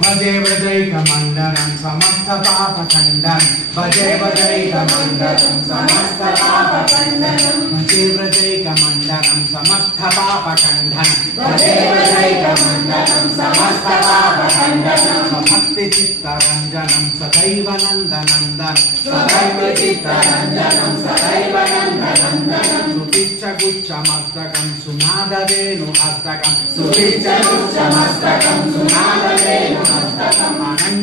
भजे व्रजैकमण्डनं समस्तपापखण्डनं भजे व्रजैकमण्डनं समस्तपापखण्डनं भजे व्रजैकमण्डनं समस्तपापखण्डनं भजे व्रजैकमण्डनं समस्तपापखण्डनं भक्तिचित्तरञ्जनं सदैव नन्दनन्दनं सदैव चित्तरञ्जनं सदैव नन्दनन्दनं सुपिच्चगुच्छमस्तकं सुनादवेणुहस्तकं सुपिच्चगुच्छमस्तकं सुनादवेणु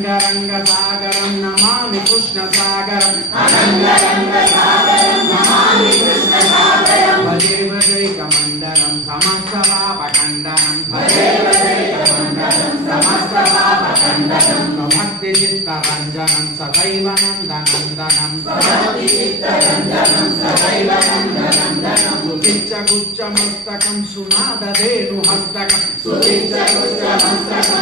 अनंगरंगसागरं नमामि कृष्णसागरं अनंगरंगसागरं नमामि कृष्णसागरं भजे व्रजैकमण्डनं समस्तपापखण्डनं भजे व्रजैकमण्डनं समस्तपापखण्डनं भक्तिचित्तरञ्जनं सदैव नन्दनन्दनं भक्तिचित्तरञ्जनं सदैव नन्दनन्दनं सुपिच्चगुच्छमस्तकं सुनादवेणुहस्तकं सुपिच्चगुच्छमस्तकं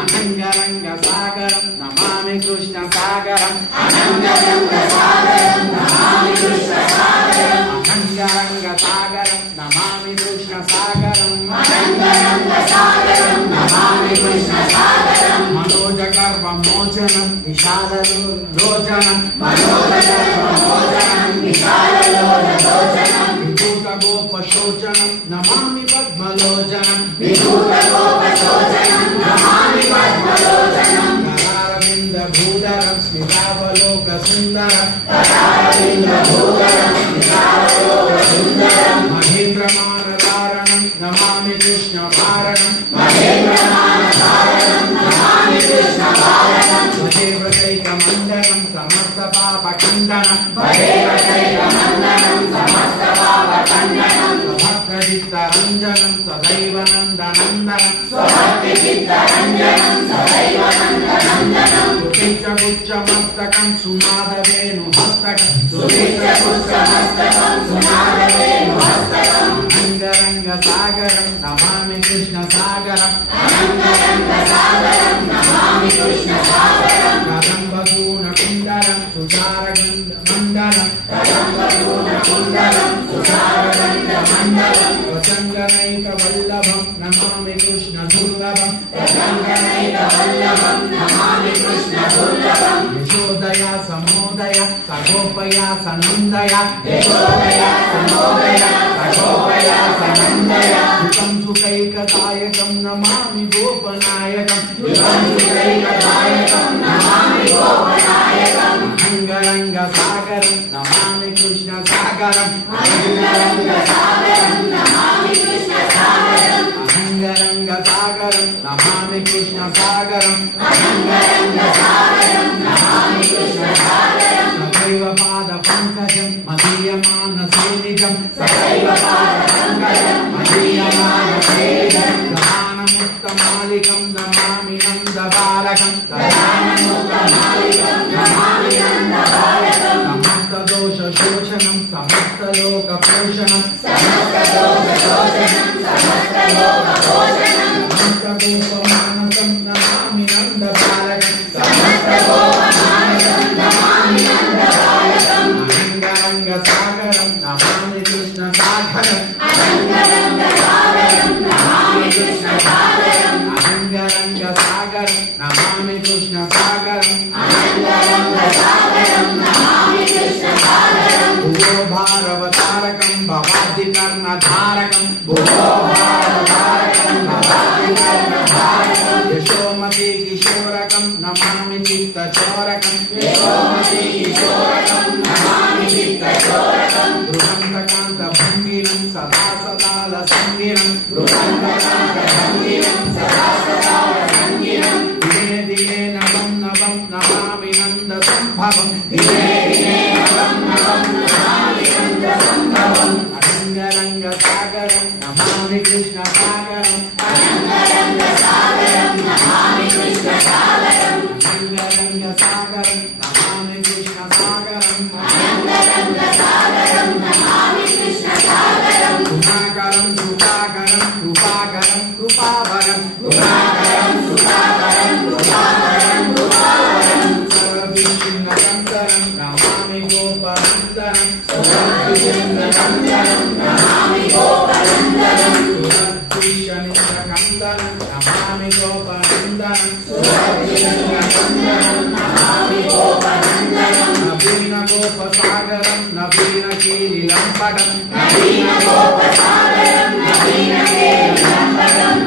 अनंगरंगसागरं नमामि कृष्णसागरं अनंगरंगसागरं नमामि कृष्णसागरं अनंगरंगसागरं नमामि कृष्णसागरं अनंगरंगसागरं नमामि कृष्णसागरं मनोजगर्वमोचनं विशाललोचनं मनोजगर्वमोचनं विशाललोचनं विभूतगोपशोचनं नमामि पद्मलोचनं विभूतगोपशोचनं नमामि पद्मलोचनं करारविन्दभूधरं स्मितावलोकसुन्दरं करारविन्दभूधरं स्मितावलोकसुन्दरं महेन्द्रमानधारणं नमामि कृष्णभारणं महेन्द्रमानधारणं नमामि कृष्णभारणं भजे व्रजैकमण्डनं समस्तपापखण्डनं भजे व्रजैकमण्डनं समस्तपापखण्डनं भक्तचित्तरञ्जनं सदैव नन्दनन्दनं स्वभक्तिचित्तरञ्जनं सदैव नन्दनन्दनं सुपिच्चगुच्छमस्तकं सुनादवेणुहस्तकं सुपिच्चगुच्छमस्तकं सुनादवेणुहस्तकं अनंगरंगसागरं नमामि कृष्णसागरं अनंगरंगसागरं नमामि कृष्णसागरं कदम्बसूनकुण्डलं सुचारगन्धमण्डलं कदम्बसूनकुण्डलं सुचारगन्धमण्डलं प्रसङ्गनैकवल्लभं नमामि कृष्णदुर्लभं प्रसङ्गनैकवल्लभं नमामि कृष्णदुर्लभं यशोदया समोदया सगोपया सनन्दया यशोदया समोदया सगोपया सनन्दया सुखं सुखैकदायकं नमामि गोपनायकं सुखं सुखैकदायकं नमामि गोपनायकं अनंगरंगसागरं नमामि कृष्णसागरं अनंगरंगसागरं नमामि कृष्णसागरं अनंगरंगसागरं नमामि कृष्णसागरं अनंगरंगसागरं नमामि कृष्णसागरं सदैव पादपङ्कजं मदीयमानसेनिजं सदैव पादपङ्कजं मदीयमानसेनिजं ददानमुक्तमालिकं नमामि नन्दबालकं ददानमुक्तमालिकं नमामि नन्दबालकं समस्तदोषशोषणं समस्तलोकपोषणं समस्तदोषशोषणं समस्तलोकपोषणं समस्तगोपमानसं नमामि नन्दबालकं समस्तगोपमानसं नमामि नन्दबालकं अनंगरंगसागरं नमामि कृष्णसागरं अनंगरंगसागरं नमामि कृष्णसागरं अनंगरंगसागरं नमामि कृष्णसागरं अनंगरंगसागरं नमामि कृष्णसागरं भुवो भारवतारकं भवादिकर्णधारकं भुवो भारवतारकं भवादिकर्णधारकं यशोमति किशोरकं नमामि चित्तचोरकं यशोमति किशोरकं नमामि चित्तचोरकं बृहन्तकान्तभङ्गिनं सदा सदालसङ्गिनं बृहन्तकान्तभङ्गिनं सदा सदालसङ्गिनं दिने दिने नवं नवं नमामि नन्दसम्भवं दिने दिने नवं नवं नमामि नन्दसम्भवम् अनंगरंगसागरं नमामि कृष्णसागरं अनंगरंगसागरं नमामि कृष्णसागरं अनंगरंगसागरं नमामि कृष्णसागरं अनंगरंगसागरं नमामि कृष्णसागरं कृपाकरं कृपाकरं कृपाकरं कृपावरं कृपाकरं कृपाकरं कृपाकरं कृपावरं सर्वविघ्नहन्तरं नमामि गोपनन्दनं सर्वविघ्नहन्तरं नमामि गोपनन्दनं सुरद्विषनित्रकन्दनं नमामि गोपनन्दनं नवीन गोपसागरं नवीन कीलिलम्पटं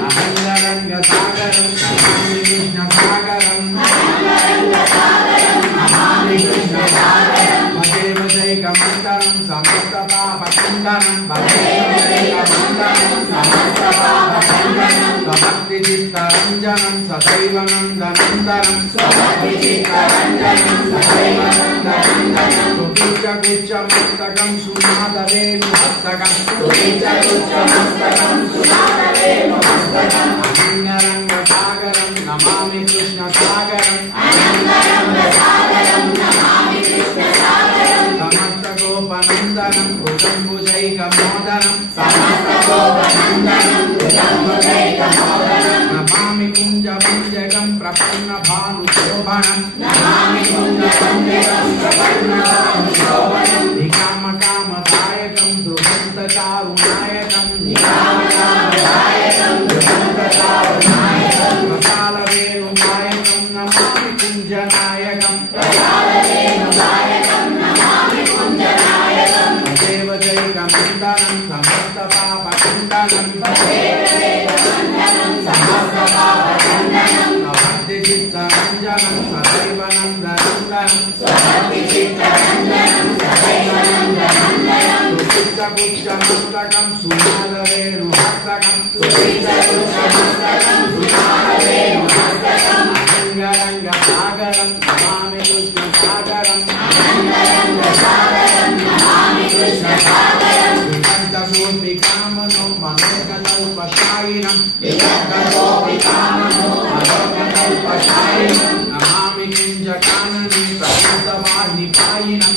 अहङ्गरङ्गसागरं नमामि कृष्णसागरं भजे भजैकमण्डलं समस्तपापखण्डनं भक्तिचित्तरञ्जनं सदैव नन्दनन्दनं सुकीचकुच्चमस्तकं सुनादरेणुहस्तकं अनङ्गरङ्गसागरं नमामि कृष्णसागरं समस्तगोपनन्दनं भुजम्बुजैकमोदनं नमामि कुञ्जमञ्जकं प्रपन्नभानुशोभनं निकामकामदायकं ध्रुवन्तचारुनायकं प्रसालवेणुनायकं नमामि कुञ्जनायकं देवजैकमण्डनं समस्तपापखण्डनं भक्तिचित्तरञ्जनं सदैव नन्दनन्दनं सुचित्तकुच्चमस्तकं सुनादरेणुहस्तकं अहङ्गरङ्गसागरं नमामि कृष्णसागरं विकन्तसूर्पिकामनो मनोकल्पशायिनं नमामि कुञ्जकानने प्रकृतवाहिनिपायिनं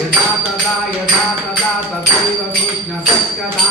यथा तदा तथैव कृष्णसत्कथा